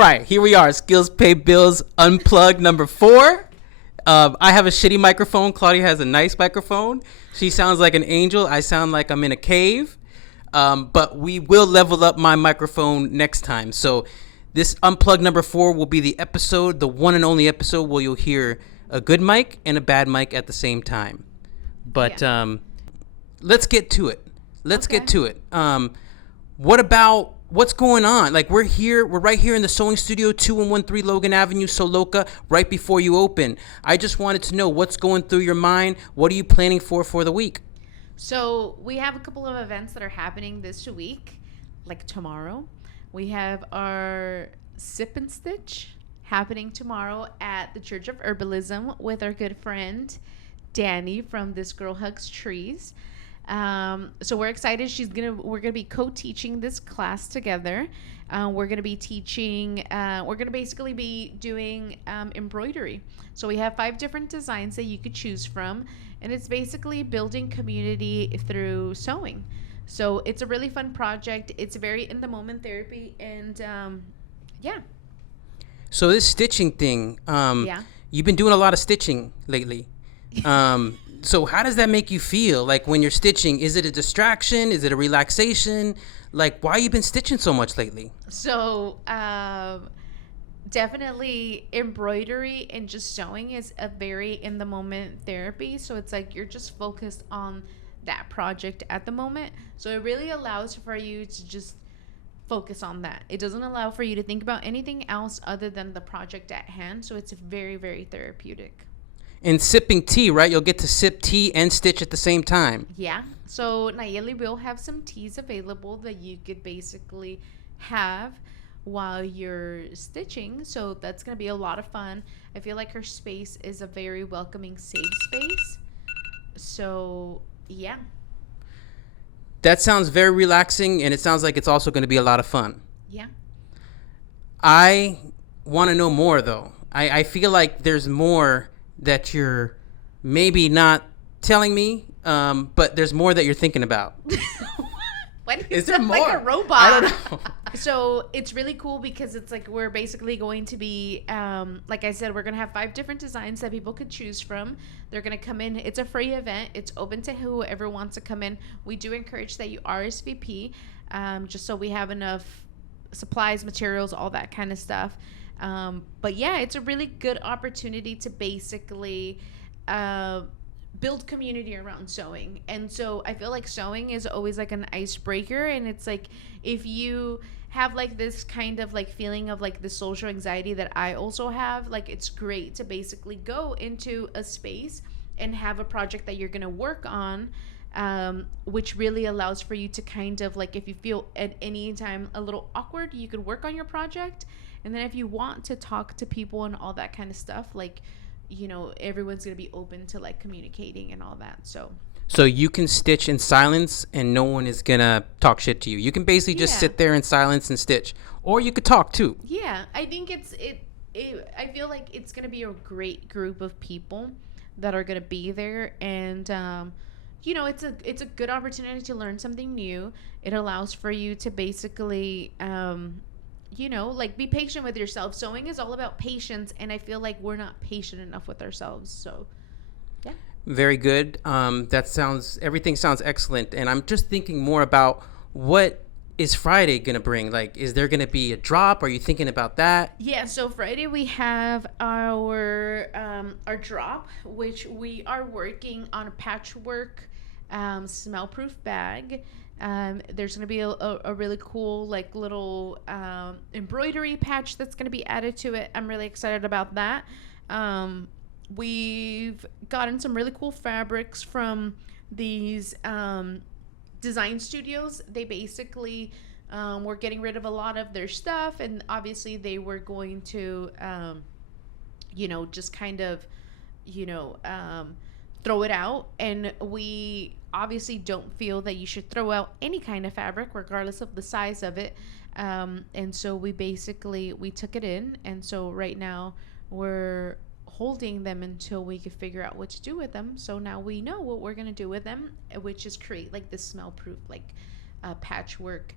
right, here we are. Skills Pay Bills Unplugged number 4. I have a shitty microphone. Claudia has a nice microphone. She sounds like an angel. I sound like I'm in a cave. But we will level up my microphone next time. So this Unplugged number 4 will be the episode, the one and only episode where you'll hear a good mic and a bad mic at the same time. But let's get to it. What about what's going on? Like, we're right here in the sewing studio, 2113 Logan Avenue, Soloka, right before you open. I just wanted to know what's going through your mind. What are you planning for the week? So we have a couple of events that are happening this week, like tomorrow. We have our Sip and Stitch happening tomorrow at the Church of Herbalism with our good friend Danny from This Girl Hugs Trees. So we're excited. We're gonna be co-teaching this class together. We're gonna be teaching. We're gonna basically be doing embroidery. So we have 5 different designs that you could choose from, and it's basically building community through sewing. So it's a really fun project. It's very in the moment therapy, and yeah. So this stitching thing, you've been doing a lot of stitching lately. So how does that make you feel? Like, when you're stitching, is it a distraction? Is it a relaxation? Like, why you been stitching so much lately? So definitely embroidery and just sewing is a very in the moment therapy. So it's like you're just focused on that project at the moment. So it really allows for you to just focus on that. It doesn't allow for you to think about anything else other than the project at hand. So it's very, very therapeutic. And sipping tea, right? You'll get to sip tea and stitch at the same time. Yeah. So Nayeli will have some teas available that you could basically have while you're stitching. So that's going to be a lot of fun. I feel like her space is a very welcoming, safe space. So, yeah. That sounds very relaxing, and it sounds like it's also going to be a lot of fun. Yeah. I want to know more, though. I feel like there's more that you're maybe not telling me, but there's more that you're thinking about. What is there more? Like a robot. I don't know. So it's really cool because it's like we're basically going to be, like I said, we're going to have 5 different designs that people could choose from. They're going to come in. It's a free event. It's open to whoever wants to come in. We do encourage that you RSVP, just so we have enough supplies, materials, all that kind of stuff. But yeah, it's a really good opportunity to basically build community around sewing. And so I feel like sewing is always like an icebreaker, and it's like if you have like this kind of like feeling of like the social anxiety that I also have, like it's great to basically go into a space and have a project that you're going to work on, which really allows for you to kind of like, if you feel at any time a little awkward, you could work on your project. And then if you want to talk to people and all that kind of stuff, like, you know, everyone's going to be open to like communicating and all that. So you can stitch in silence and no one is going to talk shit to you. You can basically just sit there in silence and stitch. Or you could talk too. Yeah, I think I feel like it's going to be a great group of people that are going to be there. And, you know, it's a good opportunity to learn something new. It allows for you to basically, you know, like be patient with yourself. Sewing is all about patience, and I feel like we're not patient enough with ourselves. So, yeah. Very good. Everything sounds excellent. And I'm just thinking more about what is Friday going to bring? Like, is there going to be a drop? Are you thinking about that? Yeah, so Friday we have our drop, which we are working on a patchwork smell-proof bag. There's going to be a really cool like little embroidery patch that's going to be added to it. I'm really excited about that. We've gotten some really cool fabrics from these design studios. They basically were getting rid of a lot of their stuff, and obviously they were going to you know, just kind of, you know, throw it out. And we obviously don't feel that you should throw out any kind of fabric regardless of the size of it, and so we took it in, and so right now we're holding them until we can figure out what to do with them. So now we know what we're going to do with them, which is create like this smell proof like patchwork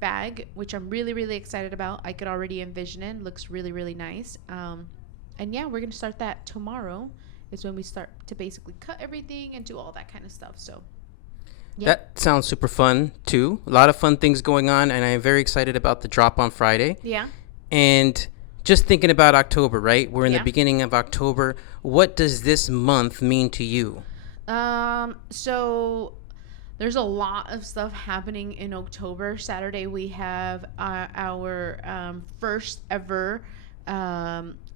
bag, which I'm really, really excited about. I could already envision it. Looks really, really nice. And yeah, we're going to start that tomorrow is when we start to basically cut everything and do all that kind of stuff. So yeah. That sounds super fun too. A lot of fun things going on, and I'm very excited about the drop on Friday. Yeah. And just thinking about October, right? We're in Yeah. the beginning of October. What does this month mean to you? So there's a lot of stuff happening in October. Saturday we have our first ever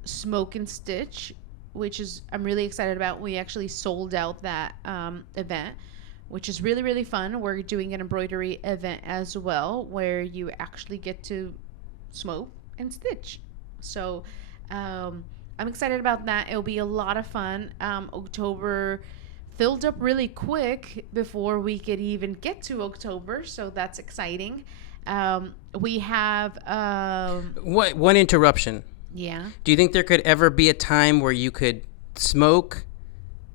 Smoke and Stitch, which is I'm really excited about. We actually sold out that event, which is really, really fun. We're doing an embroidery event as well where you actually get to smoke and stitch. So I'm excited about that. It'll be a lot of fun. October filled up really quick before we could even get to October, so that's exciting. We have One interruption. yeah. Do you think there could ever be a time where you could smoke,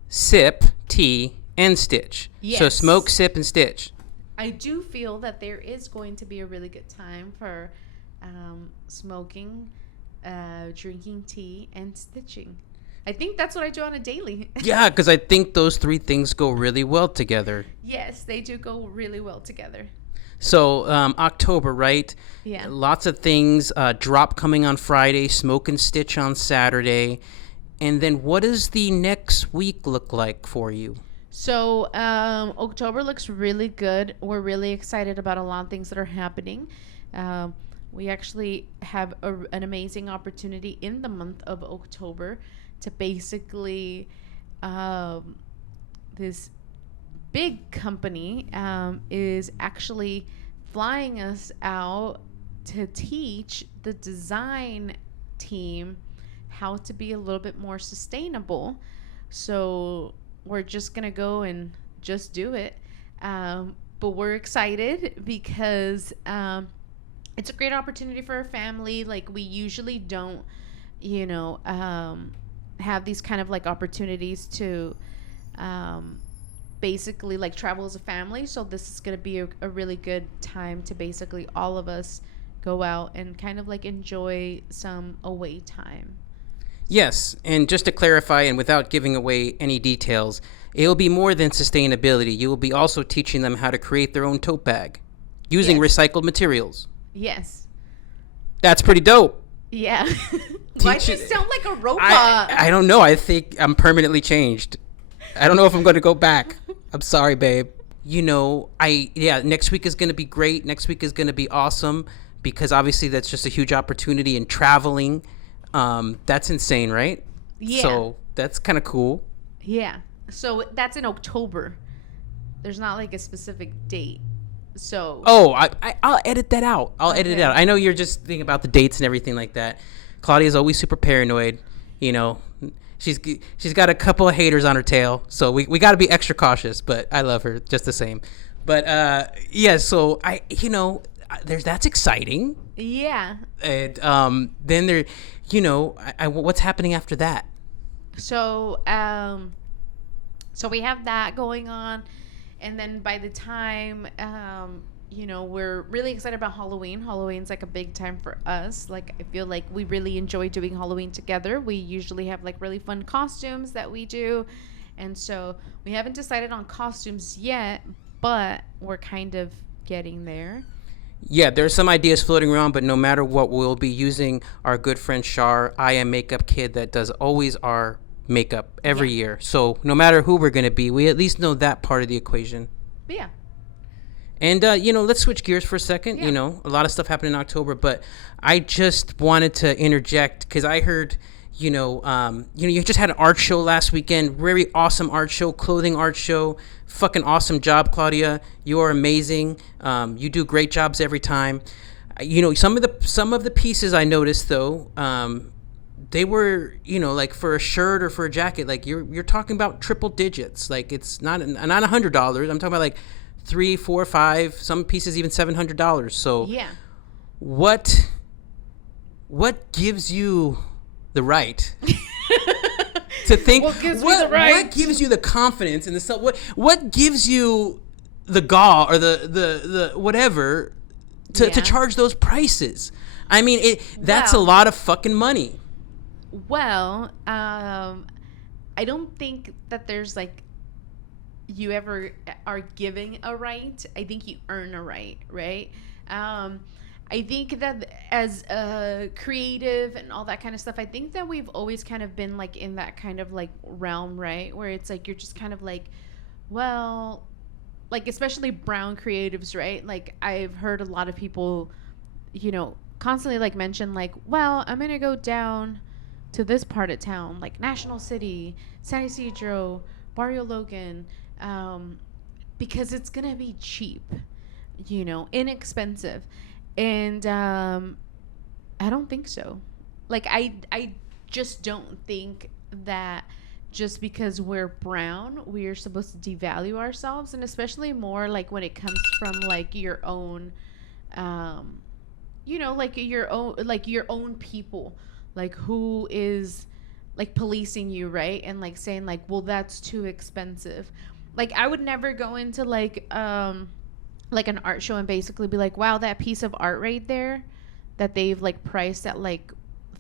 sip tea, and stitch? Yes. So smoke, sip, and stitch. I do feel that there is going to be a really good time for smoking, drinking tea, and stitching. I think that's what I do on a daily. Yeah, because I think those three things go really well together. Yes, they do go really well together. So October, right? Yeah. Lots of things. Drop coming on Friday, smoke and stitch on Saturday. And then what does the next week look like for you? So October looks really good. We're really excited about a lot of things that are happening. We actually have an amazing opportunity in the month of October to basically this big company is actually flying us out to teach the design team how to be a little bit more sustainable. So we're just going to go and just do it. But we're excited because it's a great opportunity for our family. Like, we usually don't, have these kind of like opportunities to basically like travel as a family. So this is going to be a really good time to basically all of us go out and kind of like enjoy some away time. Yes, and just to clarify, and without giving away any details, it will be more than sustainability. You will be also teaching them how to create their own tote bag using Yes. recycled materials. Yes. That's pretty dope. Yeah. Why do you Teach- sound like a robot? I don't know. I think I'm permanently changed. I don't know if I'm going to go back. I'm sorry, babe. Next week is going to be great. Next week is going to be awesome because obviously that's just a huge opportunity in traveling. That's insane, right? Yeah. So that's kind of cool. Yeah. So that's in October. There's not like a specific date. So Oh, I'll edit that out. I'll edit it Okay. out. I know you're just thinking about the dates and everything like that. Claudia's always super paranoid. She's got a couple of haters on her tail, so we got to be extra cautious. But I love her just the same. But yeah, so that's exciting. yeah. And then there, what's happening after that? So so we have that going on, and then by the time we're really excited about Halloween. Halloween's like a big time for us. Like, I feel like we really enjoy doing Halloween together. We usually have like really fun costumes that we do, and so we haven't decided on costumes yet, but we're kind of getting there. Yeah, there's some ideas floating around, but no matter what, we'll be using our good friend Shar, I Am Makeup Kid, that does always our makeup every year. So no matter who we're going to be, we at least know that part of the equation. But yeah. And, let's switch gears for a second. Yeah. A lot of stuff happened in October, but I just wanted to interject because I heard, you just had an art show last weekend. Very awesome art show, clothing art show. Fucking awesome job, Claudia. You are amazing. You do great jobs every time. Some of the pieces I noticed though, they were, like for a shirt or for a jacket, like you're talking about triple digits. Like, it's not $100. I'm talking about like $300, $400, $500. Some pieces even $700. So Yeah. what gives you the right to think? What gives me the right? What gives you the confidence and the self? What gives you the gall or the whatever to charge those prices. I mean, that's a Well- lot of fucking money. Well, I don't think that there's like you ever are giving a right. I think you earn a right, right? I think that as a creative and all that kind of stuff, I think that we've always kind of been like in that kind of like realm, right? Where it's like you're just kind of like, well, like especially brown creatives, right? Like I've heard a lot of people, constantly like mention like, well, I'm gonna go down to this part of town, like National City, San Isidro, Barrio Logan, because it's gonna be cheap, inexpensive, and I don't think so. Like I just don't think that just because we're brown, we are supposed to devalue ourselves, and especially more like when it comes from like your own, like your own people, like who is like policing you, right? And like saying like, well, that's too expensive. Like I would never go into like an art show and basically be like, wow, that piece of art right there that they've like priced at like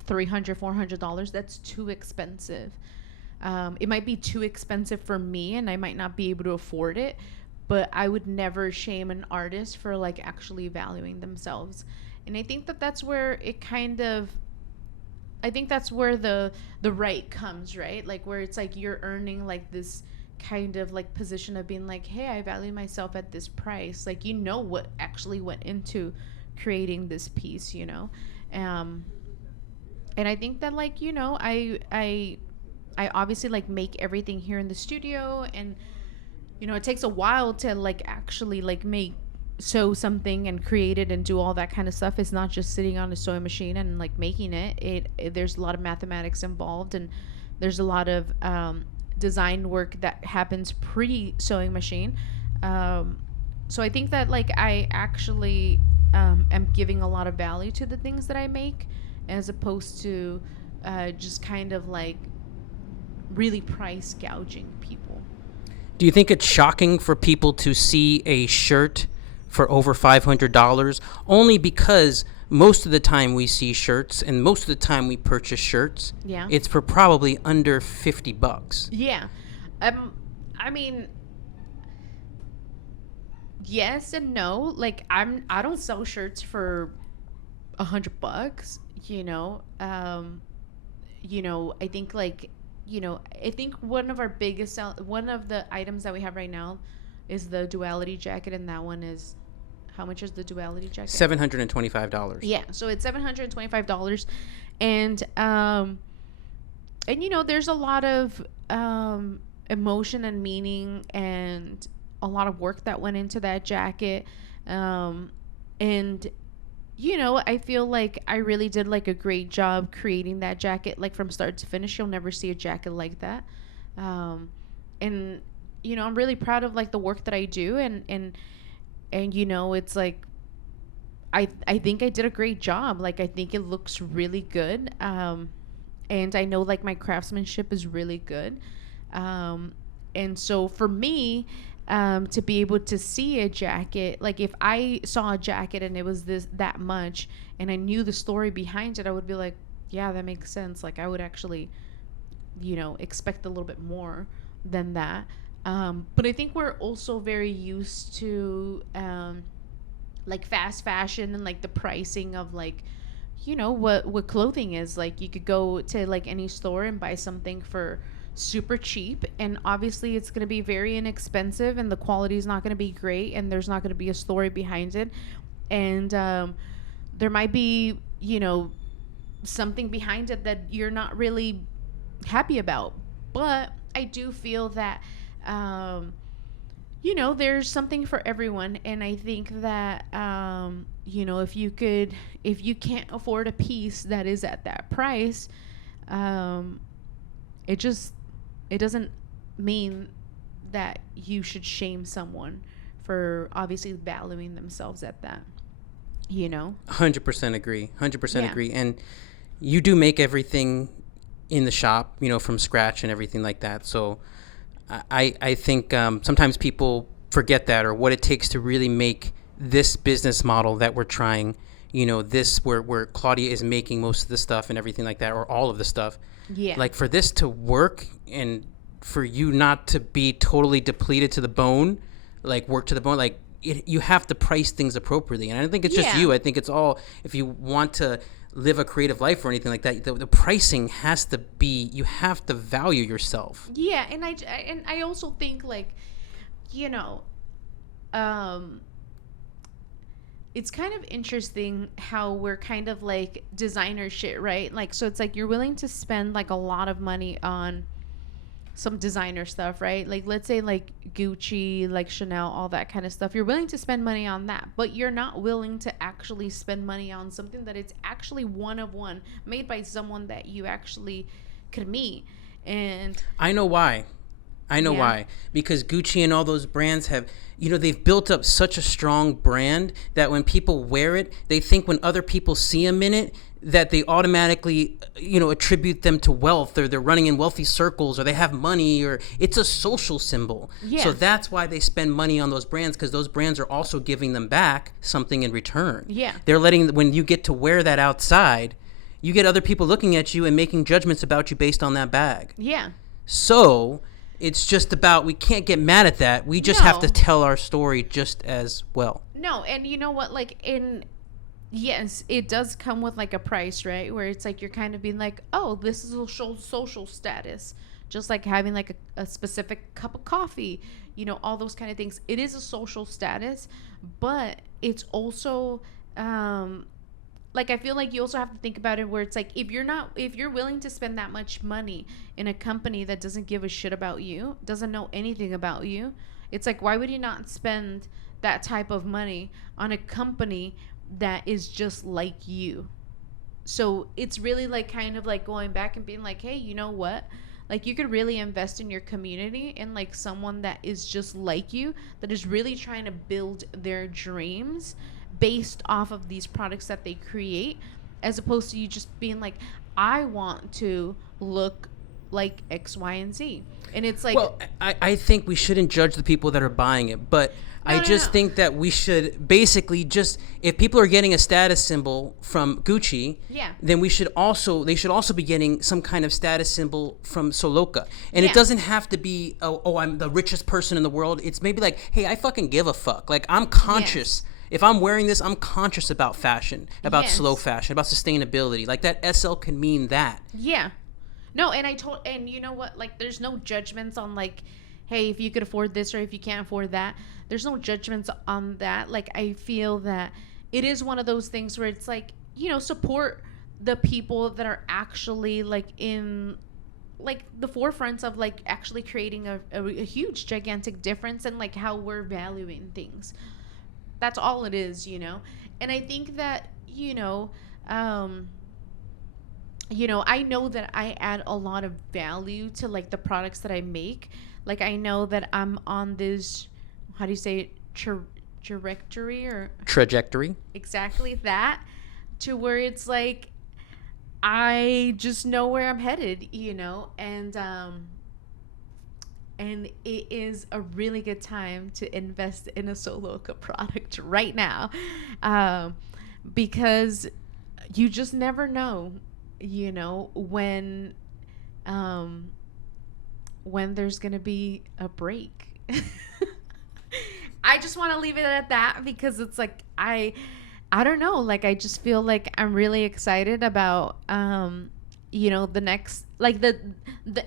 $300-$400, that's too expensive. It might be too expensive for me and I might not be able to afford it, but I would never shame an artist for like actually valuing themselves. And I think that that's where it kind of, I think that's where the right comes, right? Like where it's like you're earning like this kind of like position of being like, hey, I value myself at this price. Like, what actually went into creating this piece, and I think that like, I obviously like make everything here in the studio, and it takes a while to like actually like sew something and create it and do all that kind of stuff. It's not just sitting on a sewing machine and like making it. There's a lot of mathematics involved, and there's a lot of design work that happens pre-sewing machine. So I think that like I actually am giving a lot of value to the things that I make, as opposed to just kind of like really price gouging people. Do you think it's shocking for people to see a shirt for over $500? Only because most of the time we see shirts, and most of the time we purchase shirts, it's for probably under $50. Yeah. I mean, yes and no. Like I don't sell shirts for $100. I think like, I think one of our biggest one of the items that we have right now is the duality jacket, and that one is, how much is the duality jacket? $725. Yeah, so it's $725, and there's a lot of emotion and meaning and a lot of work that went into that jacket, and I feel like I really did like a great job creating that jacket, like from start to finish. You'll never see a jacket like that, and I'm really proud of like the work that I do, and it's like I think I did a great job. Like I think it looks really good, and I know like my craftsmanship is really good, and so for me, to be able to see a jacket, like if I saw a jacket and it was that much and I knew the story behind it, I would be like, yeah, that makes sense. Like I would actually expect a little bit more than that. But I think we're also very used to like fast fashion and like the pricing of like what clothing is. Like you could go to like any store and buy something for super cheap, and obviously it's going to be very inexpensive, and the quality is not going to be great, and there's not going to be a story behind it, and there might be something behind it that you're not really happy about. But I do feel that there's something for everyone, and I think that if you can't afford a piece that is at that price, it doesn't mean that you should shame someone for obviously valuing themselves at that. 100% agree. 100% Yeah. agree. And you do make everything in the shop, from scratch and everything like that. So I think sometimes people forget that, or what it takes to really make this business model that we're trying, this where Claudia is making most of the stuff and everything like that, or all of the stuff. Yeah. Like, for this to work and for you not to be totally depleted to the bone, like work to the bone, like you have to price things appropriately. And I don't think it's just you. I think it's all, if you want to live a creative life or anything like that, the pricing has to be, you have to value yourself. Yeah. And I also think, like, it's kind of interesting how we're kind of like designer shit, right? Like, so it's like you're willing to spend like a lot of money on some designer stuff, right? Like, let's say like Gucci, like Chanel, all that kind of stuff. You're willing to spend money on that, but you're not willing to actually spend money on something that it's actually one of one, made by someone that you actually could meet. And I know why. Why. Because Gucci and all those brands have, they've built up such a strong brand that when people wear it, they think when other people see them in it, that they automatically, attribute them to wealth, or they're running in wealthy circles, or they have money, or it's a social symbol. Yeah. So that's why they spend money on those brands, because those brands are also giving them back something in return. Yeah. They're when you get to wear that outside, you get other people looking at you and making judgments about you based on that bag. Yeah. So it's just about, we can't get mad at that. We just have to tell our story just as well. No, and you know what, like, yes, it does come with like a price, right? Where it's like you're kind of being like, oh, this is a social status. Just like having like a specific cup of coffee, all those kind of things. It is a social status, but it's also, like, I feel like you also have to think about it where it's like, if you're willing to spend that much money in a company that doesn't give a shit about you, doesn't know anything about you, it's like, why would you not spend that type of money on a company that is just like you? So it's really like kind of like going back and being like, hey, you know what? Like, you could really invest in your community and like someone that is just like you, that is really trying to build their dreams based off of these products that they create, as opposed to you just being like, I want to look like X, Y, and Z. And it's like, well, I think we shouldn't judge the people that are buying it, but I just think that we should basically just, if people are getting a status symbol from Gucci, then they should also be getting some kind of status symbol from Soloka. And it doesn't have to be, oh, I'm the richest person in the world. It's maybe like, hey, I fucking give a fuck. Like, I'm conscious. Yes. If I'm wearing this, I'm conscious about fashion, about slow fashion, about sustainability. Like, that SL can mean that. Yeah. No, and you know what? Like, there's no judgments on like, hey, if you could afford this or if you can't afford that. There's no judgments on that. Like, I feel that it is one of those things where it's like, support the people that are actually like in like the forefronts of like actually creating a huge gigantic difference in like how we're valuing things. That's all it is, And I think that, I know that I add a lot of value to like the products that I make. Like, I know that I'm on this, how do you say it? Trajectory. Exactly that. To where it's like, I just know where I'm headed, and it is a really good time to invest in a Soloka product right now, because you just never know, when there's gonna be a break. I just want to leave it at that, because it's like I don't know, like I just feel like I'm really excited about the next, like the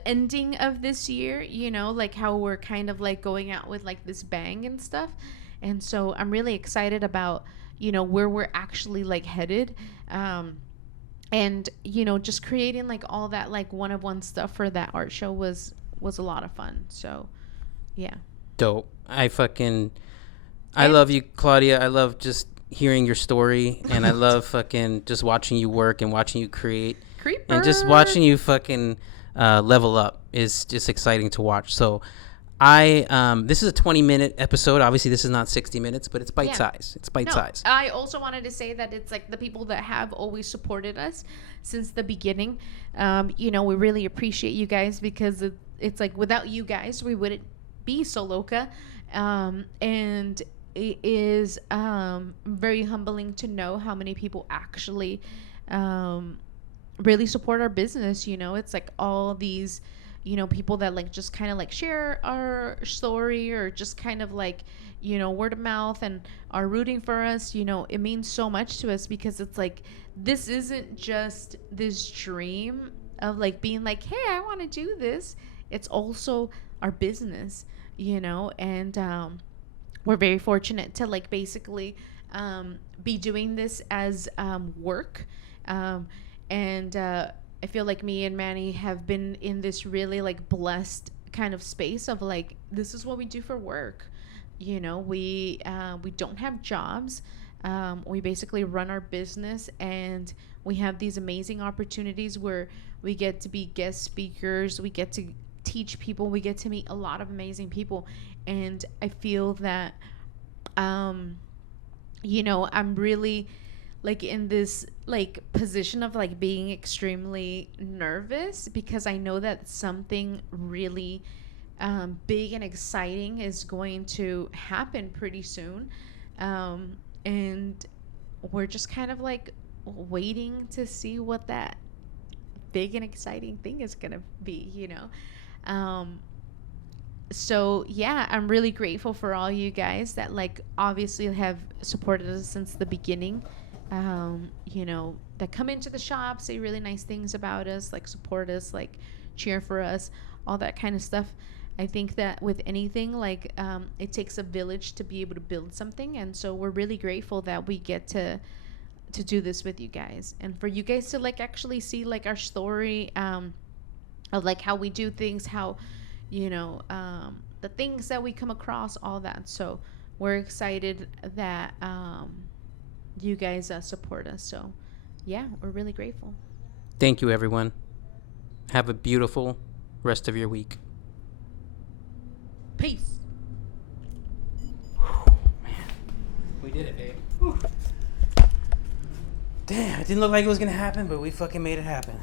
ending of this year, like how we're kind of like going out with like this bang and stuff. And so I'm really excited about where we're actually like headed, and just creating like all that like one of one stuff for that art show was a lot of fun. So yeah, dope. I love you, Claudia. I love just hearing your story, and I love fucking just watching you work and watching you create. Creeper. And just watching you fucking level up is just exciting to watch. So this is a 20-minute episode. Obviously, this is not 60 minutes, but it's bite-size. It's bite-size. I also wanted to say that it's like the people that have always supported us since the beginning. We really appreciate you guys, because it's like without you guys, we wouldn't be Soloka. And it is very humbling to know how many people actually really support our business. It's like all these people that like just kind of like share our story, or just kind of like word of mouth, and are rooting for us. It means so much to us, because it's like, this isn't just this dream of like being like, hey, I want to do this. It's also our business. And we're very fortunate to like basically be doing this as work. And I feel like me and Manny have been in this really like blessed kind of space of like, this is what we do for work. We don't have jobs. We basically run our business, and we have these amazing opportunities where we get to be guest speakers. We get to teach people. We get to meet a lot of amazing people. And I feel that, I'm really like in this like position of like being extremely nervous, because I know that something really big and exciting is going to happen pretty soon. And we're just kind of like waiting to see what that big and exciting thing is going to be. So yeah, I'm really grateful for all you guys that like obviously have supported us since the beginning. That come into the shop, say really nice things about us, like support us, like cheer for us, all that kind of stuff. I think that with anything, like it takes a village to be able to build something, and so we're really grateful that we get to do this with you guys, and for you guys to like actually see like our story of like how we do things, how the things that we come across, all that. So we're excited that you guys support us. So yeah, we're really grateful. Thank you, everyone. Have a beautiful rest of your week. Peace. Man, we did it, babe. Whew. Damn, it didn't look like it was gonna happen, but we fucking made it happen.